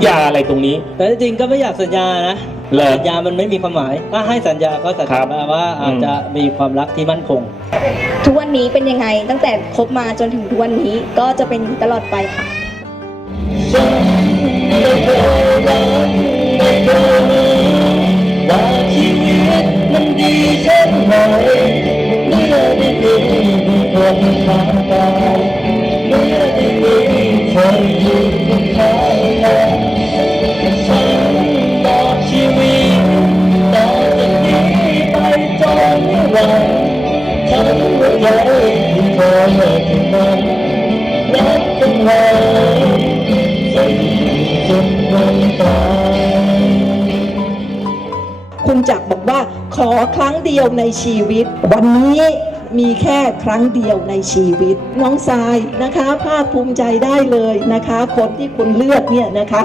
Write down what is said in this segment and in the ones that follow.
ญญาอะไรตรงนี้ แต่จริงๆก็ไม่อยากสัญญานะเหรอ สัญญามันไม่มีความหมายถ้าให้สัญญาก็สัญครัญาบมาว่าอาจอืมจะมีความรักที่มั่นคง ทุกวันนี้เป็นยังไง ตั้งแต่คบมาจนถึงทุกวันนี้ก็จะเป็นอย่างนี้ตลอดไปค่ะ ว่าชีวิตมันดีเช่นไรเมื่อได้มีคนข้างกายเมื่อได้มีคนอยู่ข้าง อกว่าขอครั้งเดียวในชีวิต วันนี้มีแค่ครั้งเดียวในชีวิต น้องทรายนะคะภาคภูมิใจได้เลยนะคะ คนที่คุณเลือกเนี่ยนะคะ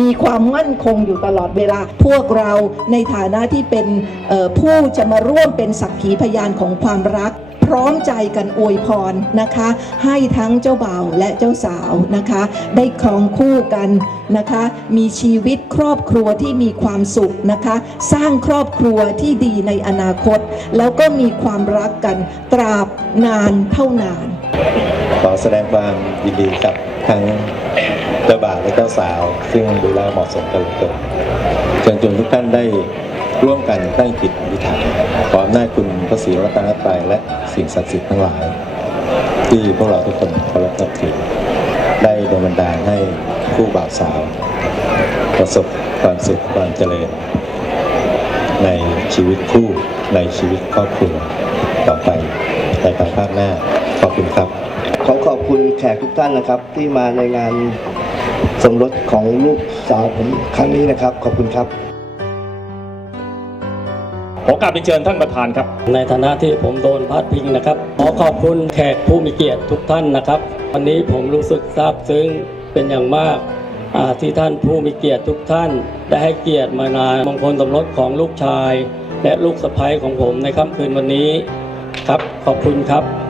มีความมั่นคงอยู่ตลอดเวลา พวกเราในฐานะที่เป็นผู้จะมาร่วมเป็นสักขีพยานของความรัก พร้อมใจกันอวยพรนะคะ ให้ทั้งเจ้าบ่าวและเจ้าสาวนะคะ ได้ครองคู่กันนะคะ มีชีวิตครอบครัวที่มีความสุขนะคะ สร้างครอบครัวที่ดีในอนาคต แล้วก็มีความรักกันตราบนานเท่านาน ขอแสดงความยินดีกับทั้งเจ้าบ่าวและเจ้าสาว ซึ่งดูแลเหมาะสมกันเหลือเกินเชิญชวนทุกท่านได้ร่วมกันตั้งจิตอธิษฐานขออำนาจคุณพระศรีรัตนตรัยและสิ่งศักดิ์สิทธิ์ทั้งหลาย ที่พวกเราทุกคนเคารพนับถือได้ดลบันดาลให้คู่บ่าวสาว ประสบความสุขความเจริญ ในชีวิตคู่ในชีวิตครอบครัวต่อไปในทางภาคหน้าขอบคุณครับ ขอขอบคุณแขกทุกท่านนะครับ ที่มาในงานสมรสของลูกสาวผมครั้งนี้นะครับ ขอบคุณครับขอกราบเป็นเชิญท่านประธานครับ ในฐานะที่ผมโดนพาดพิงนะครับ ขอขอบคุณแขกผู้มีเกียรติทุกท่านนะครับ วันนี้ผมรู้สึกซาบซึ้งเป็นอย่างมากอ่าที่ท่านผู้มีเกียรติทุกท่าน ได้ให้เกียรติมานามงคลสมรสของลูกชาย และลูกสะใภ้ของผมในค่ำคืนวันนี้ครับ ขอบคุณครับ